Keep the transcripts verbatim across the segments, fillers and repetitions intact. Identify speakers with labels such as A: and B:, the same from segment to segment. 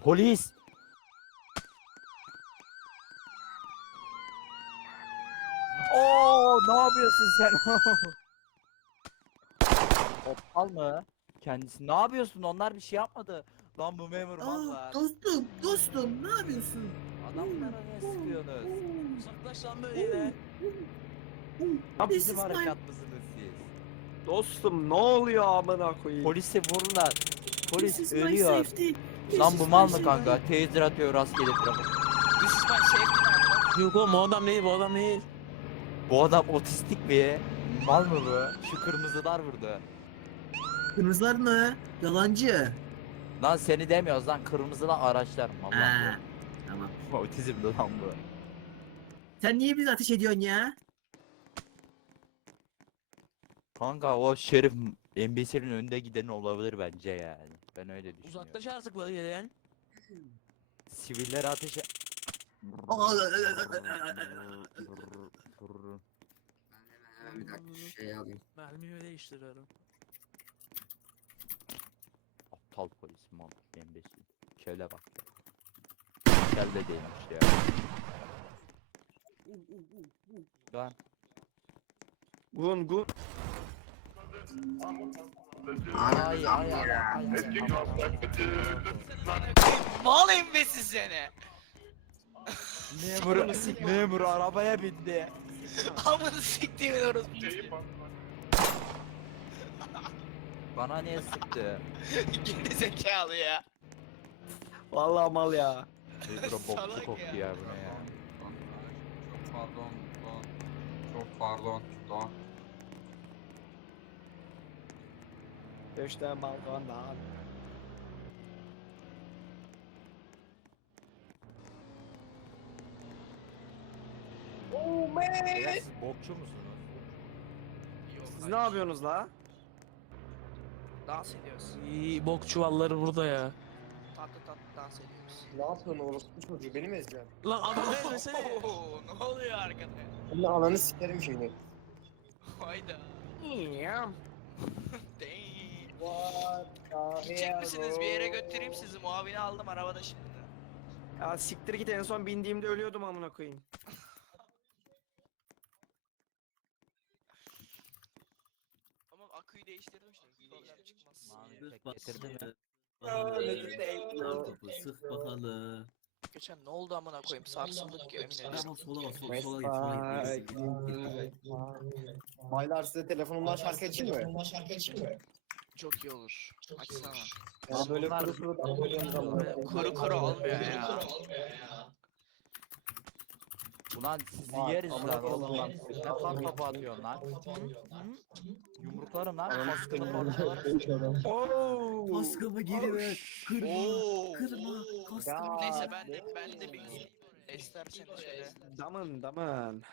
A: Polis. Oo, ne yapıyorsun sen? Aptal mı? Kendisi. Ne yapıyorsun? Onlar bir şey yapmadı. Lan bu memur
B: Aa,
A: mallar.
B: dostum, dostum, ne yapıyorsun?
A: Adamlara ne sıkıyorsunuz?
C: Uzaklaş lan böyle yere.
A: Ya
B: This
A: bizim
B: is my-
A: harekat mısınız siz?
D: Dostum ne oluyor amına koyayım?
A: Polisi vururlar.
B: This
A: Polis
B: is my
A: ölüyor.
B: safety. This
A: Lan
B: is
A: bu
B: my
A: mal mı
B: safety.
A: kanka? Taser atıyor rastgele trafik.
C: This is my safety.
D: Yok oğlum o adam değil, bu adam değil.
A: Bu adam otistik mi? Mal mı bu? Şu kırmızılar vurdu.
B: Kırmızılar mı? Yalancı.
A: Lan seni demiyoruz lan, kırmızılar araçlar. Allah
B: Ha, tamam.
A: bu. Otizmli lan bu.
B: Sen niye bizi ateş ediyorsun ya?
A: Kanka o şerif N B C'nin önünde giden olabilir bence yani. Ben öyle düşünüyorum.
C: Uzaklaş artık böyle yere.
A: Sivillere ateşe...
B: Bir dakika şey alayım.
C: Mermiyi değiştiriyorum.
A: Aptal polis mal N B C. Şöyle bak ya. Gel de değilmiş ya. Lan
D: Gun gun.
A: ay ay ay ay ay.
C: Mal embesi seni.
A: Memur, memur arabaya bindi.
C: Amını siktiriyoruz.
A: Bana niye sıktı?
C: Geri zekalı ya.
D: Vallahi mal ya.
A: Memur boksu
C: Salak
A: koktu
C: ya.
A: ya bu ne ya.
E: Çok pardon, Doğan. Çok pardon, Doğan.
D: Düştüm balkondan. Oh man.
A: Beyler, siz bokçu musunuz?
C: Yok,
D: Siz ne yapıyorsunuz la?
C: Dans ediyoruz.
F: İyi bok çuvalları burada ya.
C: Tatlı tatlı dans ediyoruz.
G: Ne yapıyorsun orospu çocuğu? Beni mi ezeceksin?
F: Lan adam ezmesene.
C: Oo, ne oluyor arkada?
G: Senin ananı sikerim şimdi.
C: Hayda.
D: Ya.
C: Damn. Gidecek misiniz? Bir yere götüreyim sizi. Muavini aldım arabada şimdi.
D: Ya siktir git, en son bindiğimde ölüyordum amına koyayım.
C: Ama aküyü değiştirdim işte. Problem çıkmaz.
A: Mavi tek getirdi mi?
B: Topu sık bakalım.
C: Geçen ne oldu amına koyayım? Sarsıldık ki emin ederim.
B: Tamam sola bak sola, sola git sola git.
G: Baylar size telefonumdan şarkı açayım mı?
C: Çok iyi olur. Açsana.
G: Ya böyle kuru kuru da
C: Böyle kuru kuru olmuyor ya.
A: Ulan sizi
G: Vay,
A: yeriz
G: amına
A: lan
G: koyayım
A: oğlum.
G: lan.
A: Ne lan topu atıyorsun lan? Yumruklarım lan. Kaskını parçalarım.
D: Oo.
B: Kaskımı geri ver. Kırma.
C: Oo.
B: Kırma. Kaskımı
G: Ya.
C: Neyse ben de ben de bir istersen şöyle.
D: Damın damın.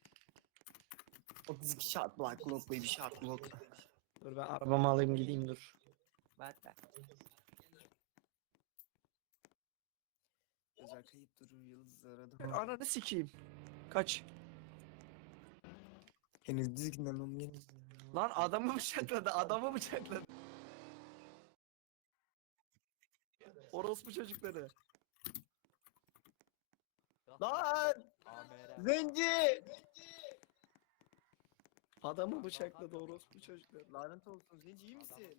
G: otuz iki şart block block baby şart block.
D: Dur ben arabamı alayım gideyim dur.
A: Bak bak.
G: Özel kayıp durum yıldız aradı.
D: Ananı sikeyim. Kaç.
G: Henüz düzgünden onu henüz.
D: Lan adamı bıçakladı, adamı bıçakladı. Orospu çocukları. Lan! Zenci! Adamı bıçakladı orospu çocukları.
G: Lanet olsun Zenci, iyi misin?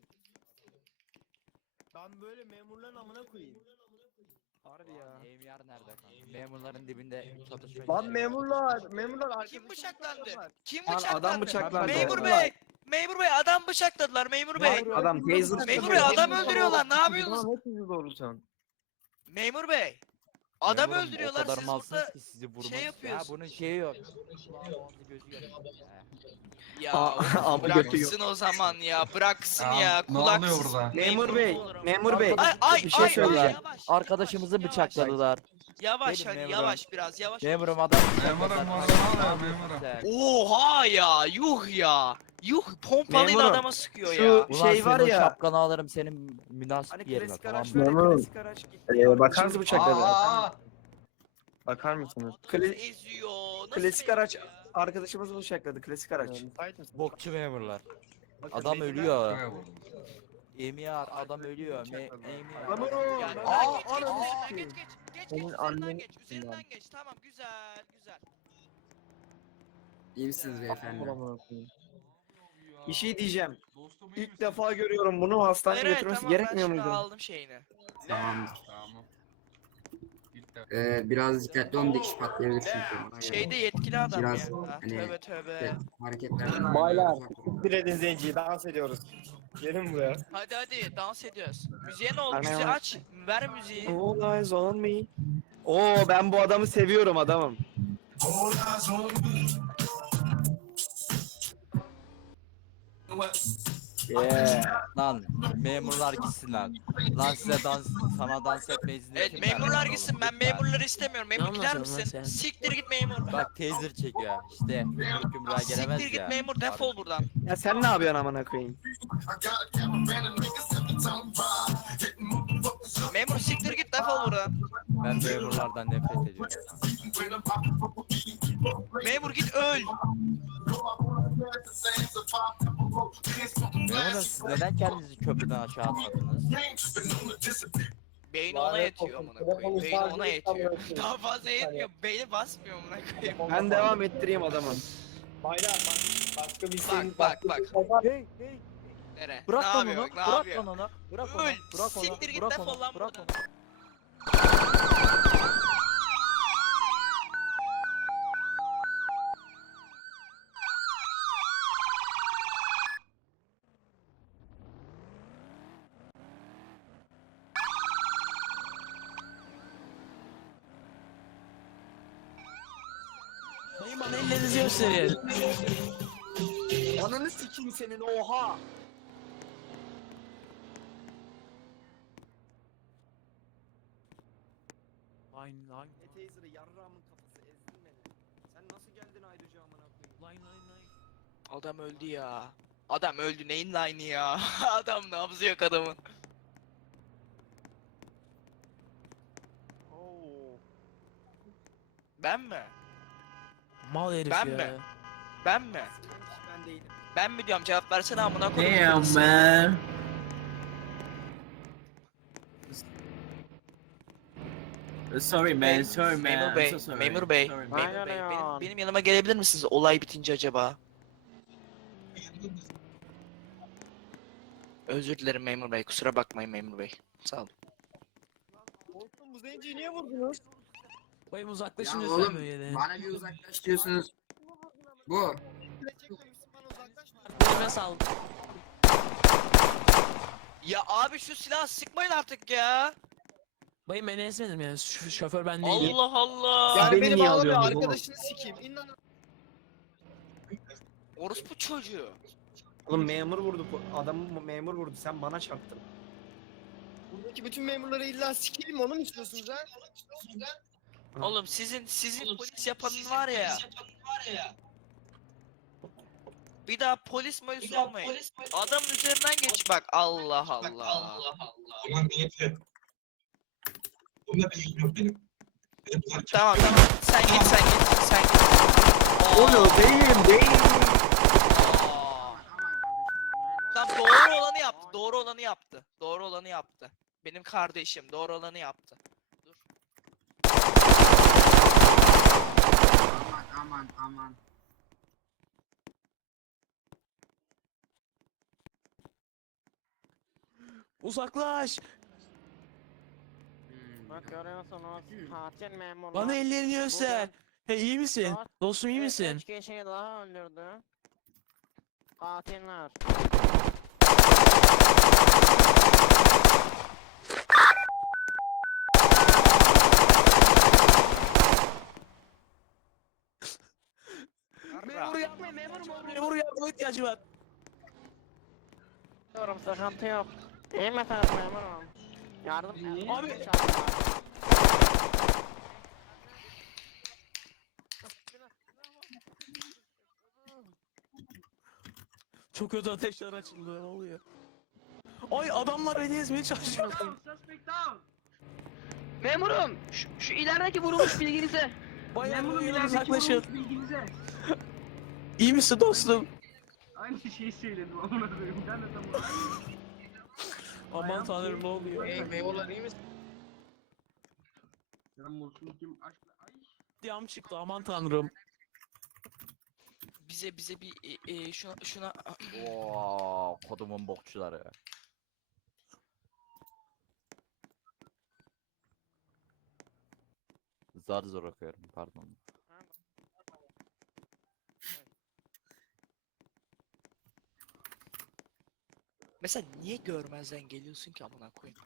G: Ben böyle memurların amına koyayım.
D: Harbi ya.
A: M V R nerede kanka? Memurların dibinde çatışma.
G: Lan memurlar, memurlar
C: Kim bıçaklandı? Kim
D: Lan
C: bıçaklandı?
D: adam bıçaklandı.
C: Memur bey! Memur bey adam bıçakladılar memur bey.
D: Adam taser.
C: Memur bey adam öldürüyorlar ne yapıyorsunuz?
G: Tamam hepiniz doğrusun.
C: Memur bey. Adam
A: Memurum,
C: öldürüyorlar
A: o kadar
C: siz
A: malsınız
C: burada.
A: ki sizi vurmak.
C: şey
A: Ya
C: yapıyorsun.
A: bunun şeyi yok. Kulağın ağzı gözü yok.
C: Ya
D: Aa,
C: of,
D: ama götü yok.
C: bıraksın o zaman ya bıraksın
E: Ya,
C: ya
E: ne oluyor
C: kulaksız.
E: burada?
D: Memur bey,
C: olur ama.
D: memur bey.
C: Ay ay
D: Bir şey
C: ay,
D: söyleyeceğim.
C: ay yavaş.
A: Arkadaşımızı
C: yavaş,
A: bıçakladılar.
C: Yavaş
A: Benim
C: hadi
A: memurum.
C: yavaş biraz yavaş.
A: Memurum adam.
E: Memurum,
A: bıçakladılar.
E: memurum,
A: Ne
E: memurum.
A: yapıyorsun sen?
C: Oha ya yuh ya. Yuh pompalıyla
D: Memurum,
C: adama sıkıyor
D: şu-
C: ya.
A: Ulan
D: Şey var
A: senin o
D: ya.
A: şapkanı alırım senin münasip
D: Hani
A: yerine,
D: klasik
A: tamam
D: araç
A: mı?
D: var ya,
G: Memur.
D: klasik araç gitti.
G: Ee, bakar
D: Arkadaşımızı
G: mısın?
D: bıçakladı.
E: Aa,
G: Bakar mısınız?
C: Adam
D: Kla-
C: eziyor. Nasıl
D: Klasik araç
C: eziyor ya?
D: arkadaşımızı bıçakladı, klasik araç.
G: Müsait misin?
A: Bokçu memurlar.
G: Bakın
A: Adam
G: beyler,
A: ölüyor.
E: şuraya vurdum.
A: Emiyar adam ölüyor. Me Emiyar.
G: Memurum.
C: Ya,
G: ben-
C: ya
G: Aa,
C: geç geç
G: ananı
C: üzerinden
G: sikeyim.
C: geç geç. Geç geç
G: Senin
C: üzerinden
G: annen
C: geç. Üzerinden
G: yüzünden.
C: geç. Tamam güzel güzel.
H: İyi misiniz beyefendi?
G: Amına koyayım.
D: Bir şey diyeceğim.
E: Dostum iyi
D: İlk
E: misin?
D: defa görüyorum bunu, hastaneye
C: Evet
D: götürmesi
C: tamam ben
D: gerekmiyor
C: şimdi
D: muydu?
C: aldım şeyini.
H: Tamamdır.
E: Tamam. İlk
H: Ee, biraz dikkatli olun, dikiş patlayabilir çünkü. Ona göre.
C: Şeyde yetkili adam
H: Biraz
C: ya.
H: hani-
C: Tövbe tövbe.
H: Evet, hareketlerden
G: Baylar.
H: uzak olun.
G: Bir edin zenciyi dans ediyoruz. Gelin buraya.
C: Hadi hadi dans ediyoruz. Müziğe ne oldu?
D: Anne
C: Müziği
D: var.
C: aç. Ver müziği.
D: All eyes on me. Oo, ben bu adamı seviyorum adamım. Yeah.
A: Lan memurlar gitsin lan. Lan size dans sana dans etme izni
C: Evet
A: kim verdi
C: memurlar
A: oğlum?
C: gitsin. Ben
A: Lütfen.
C: memurları istemiyorum. Memur
F: Ne
C: gider
F: anlatıyorsun lan
C: misin?
F: sen?
C: Siktir git memur.
A: Bak taser çekiyor işte. Yumruk yumruğa gelemez
C: Siktir
A: ya.
C: git memur defol buradan.
D: Ya sen ne yapıyorsun amına koyayım?
C: Memur siktir git defol buradan.
A: Ben memurlardan nefret ediyorum.
C: Memur git öl.
A: Memurum siz neden kendinizi köprüden aşağı atmadınız?
C: Beyni ona yetiyor amına koyayım. Beyni ona yetiyor. Daha fazla yetmiyor. Beyni basmıyor amına koyayım.
D: Ben devam ettireyim adamı.
G: Baylar bak. Başka bir
C: Bak bak bak.
A: Hey hey.
C: Nere?
A: Bırak
C: ne
A: lan
C: yapıyor?
A: onu.
C: Ne
A: Bırak
C: yapıyor?
A: lan onu. Bırak onu.
C: Öl.
A: Bırak onu.
C: Siktir git
A: Bırak
C: defol
A: onu.
C: lan
A: Bırak
C: buradan.
A: onu.
F: Dayı bana ellerinizi gösterin.
D: Ananı sikeyim senin, oha.
F: Line line
D: Ne taser'ı, yarrağımın kafası, ezdin beni. Sen nasıl geldin ayrıca amına koyayım?
F: line line line.
C: Adam öldü ya. Adam öldü neyin line'ı ya? Adam nabzı yok adamın.
D: Oo.
C: Ben mi?
F: Mal herif
C: Ben
F: ya.
C: mi? Ben mi?
D: Ben değilim.
C: Ben mi diyorum cevap versene amına koyayım.
B: Damn man. Sorry man, sorry man.
C: Memur
B: I'm
C: Bey,
B: so sorry.
C: Memur Bey,
B: Sorry, man.
C: Memur Bey. Benim, benim yanıma gelebilir misiniz olay bitince acaba? Özür dilerim Memur Bey, kusura bakmayın Memur Bey. Sağ olun.
G: Dostum bu zenciyi niye vurdunuz?
F: Bayım
H: Ya
F: uzaklaşın lütfen
H: oğlum,
F: bölgeden.
H: bana bir uzaklaş diyorsunuz. Bu.
F: Elime sal.
C: Ya abi şu silahı sıkmayın artık ya.
F: Bayım beni ezmedim yani. Şu şoför ben değilim.
C: Allah Allah.
D: Ya
G: Yani
D: beni
G: beni
D: niye
G: bağlamıyor,
D: alıyorsun oğlum?
G: arkadaşını sikeyim. İn lan.
C: Orospu çocuğu.
D: Oğlum memur vurdu, bu- adamı memur vurdu, sen bana çarptın.
G: Buradaki bütün memurları illa sikeyim, onu mu istiyorsunuz ha?
C: Oğlum sizin sizin polis yapanın var ya. Bir daha polis molis olmayın. Adamın üzerinden geç bak. Allah Allah.
I: Ulan niyeti. Bunda bir ilgim yok benim. Benim bunlar
C: Tamam tamam. Sen git sen git sen git.
D: Oğlum değilim, değilim.
C: Aa. Tamam doğru olanı yaptı. Doğru olanı yaptı. Doğru olanı yaptı. Benim kardeşim doğru olanı yaptı. Dur.
H: Aman aman aman.
F: Uzaklaş.
H: Hmm.
J: Bak görüyorsunuz katil memurlar.
F: Bana ellerini göster. Hey iyi misin?
J: Dört-
F: Dostum iyi
J: üç-
F: misin?
J: Üç kişiyi daha öldürdü. Katiller.
F: Memur yapmayın memur mu? Memur yardıma ihtiyacı var.
J: Diyorum sıkıntı yok. İyi misiniz memurum? Yardım
F: Abi- Çok kötü ateşler açıldı. Ne oluyor? Ay adamlar beni ezmeye çalışıyor.
J: Memurum şu, şu ilerideki vurulmuş bilginize.
F: Bayağı böyle uzaklaşın. İyi misin dostum?
J: Aynı şeyi söyledim amına koyayım. Ben de tam
F: Aman tanrım ne oluyor?
G: Hey memurlar iyi misin?
F: Diyam çıktı aman tanrım.
C: Bize bize bir e, e, şuna şuna
A: Oo, kodumun bokçuları. Zar zor okuyorum pardon.
C: mesela niye görmezden geliyorsun ki amına koyayım?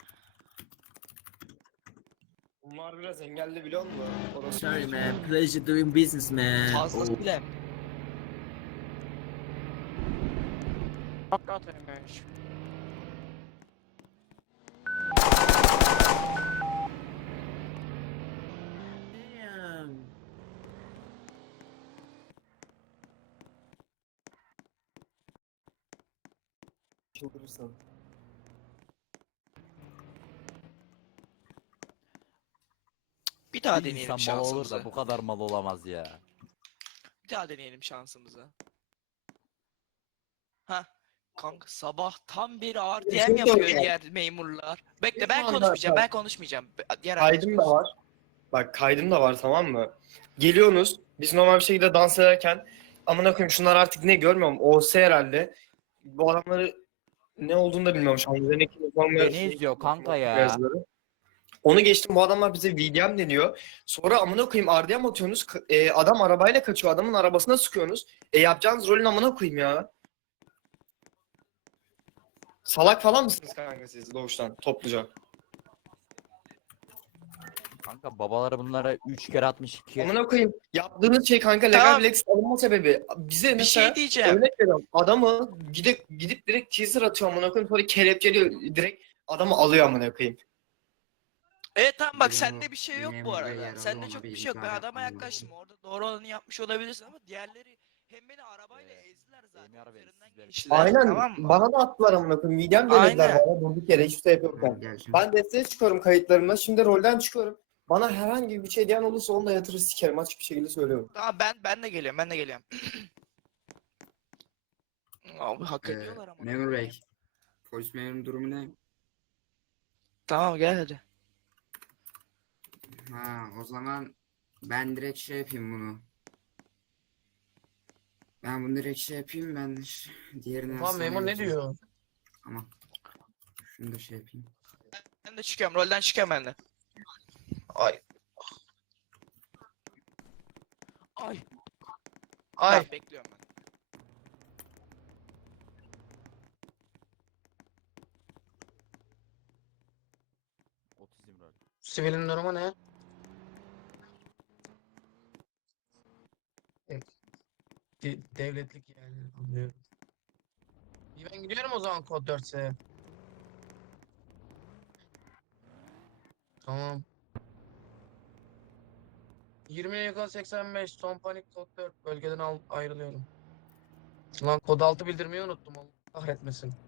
G: Bunlar biraz engelli biliyor musun? Orası
B: Sorry man, pleasure doing business man.
C: Fazlası
B: Oh.
C: bile.
J: Hakikaten öyleymiş.
B: Damn.
G: çıldırırsan.
C: Bir daha
A: Bir
C: deneyelim
A: insan mal olur
C: şansımızı.
A: da bu kadar mal olamaz ya.
C: Bir daha deneyelim şansımızı. Ha, kanka sabahtan beri R T M
G: Şey
C: yapıyor
G: soracağım.
C: diğer memurlar. Bekle
G: Şu
C: ben
G: anda
C: konuşmayacağım,
G: bak-
C: ben konuşmayacağım. Be- Diğer
G: Kaydım da
C: arkadaşlar.
G: var. Bak kaydım da var tamam mı? Geliyorsunuz. Biz normal bir şekilde dans ederken amına koyayım şunlar artık ne görmüyorum. O S herhalde. Bu adamları ne olduğunu da bilmiyorum. Şu an üzerindeki uniform
A: Beni izliyor kanka ya.
G: Onu geçtim bu adamlar bize V D M deniyor. Sonra amına koyayım R D M atıyorsunuz. K- e, adam arabayla kaçıyor. Adamın arabasına sıkıyorsunuz. E yapacağınız rolün amına koyayım ya. Salak falan mısınız kanka siz doğuştan topluca?
A: Kanka babaları bunlara üç kere atmış iki.
G: Amına koyayım. Yaptığınız şey kanka legal
C: Tamam.
G: flex alınma sebebi. Bize
C: Bir
G: mesela
C: şey diyeceğim.
G: örnek veriyorum. Adamı gidip gidip direkt teaser atıyor amına koyayım. Sonra kelepçeliyor. Direkt adamı alıyor amına koyayım.
C: Evet tamam bak
H: Memur-
C: sende bir şey yok bu
H: memur bey
C: arada.
H: yaralı,
C: Sende
H: ona
C: çok
H: bir
C: bir şey yok. Ben
H: imza
C: adama
H: yapmam
C: yaklaştım.
H: lazım.
C: Orada doğru olanı yapmış olabilirsin ama diğerleri hem beni arabayla
A: Ee,
C: ezdiler zaten.
A: Emir Bey,
C: Üzerinden
A: sizler-
C: geçtiler.
G: Aynen.
C: Tamam mı?
G: Bana da attılar amına koyayım. V D M denediler
C: Aynen.
G: bana durduk yere hiçbir şey yapıyorken.
H: Gel şimdi.
G: Ben desteğe çıkıyorum kayıtlarımla. Şimdi rolden çıkıyorum. Bana herhangi bir şey diyen olursa onu da yatırır sikerim. Açık bir şekilde söylüyorum.
C: Tamam ben ben de geliyorum. Ben de geliyorum. Abi hak
H: Ee,
C: ediyorlar ama.
H: memur bey. Polis memurun durumu ne?
C: Tamam gel hadi.
H: Ha, o zaman ben direkt şey yapayım bunu. Ben bunu direkt şey yapayım ben ş- diğerini
F: Lan
H: hastaneye
F: memur ne
H: götüreyim.
F: diyor?
H: Tamam. Şunu da şey yapayım.
C: Ben de çıkıyorum. Rolden çıkıyorum ben de. Ay.
F: Ay.
C: Ay.
F: Ay.
C: Bekliyorum ben.
A: Otizm rol.
F: Sivilin durumu ne? E, de- devletlik yani anlıyorum. İyi ben gidiyorum o zaman kod dört S'ye. Tamam. yirmi yaka seksen beş son panik kod dört bölgeden al ayrılıyorum. Lan kod altı bildirmeyi unuttum Allah kahretmesin.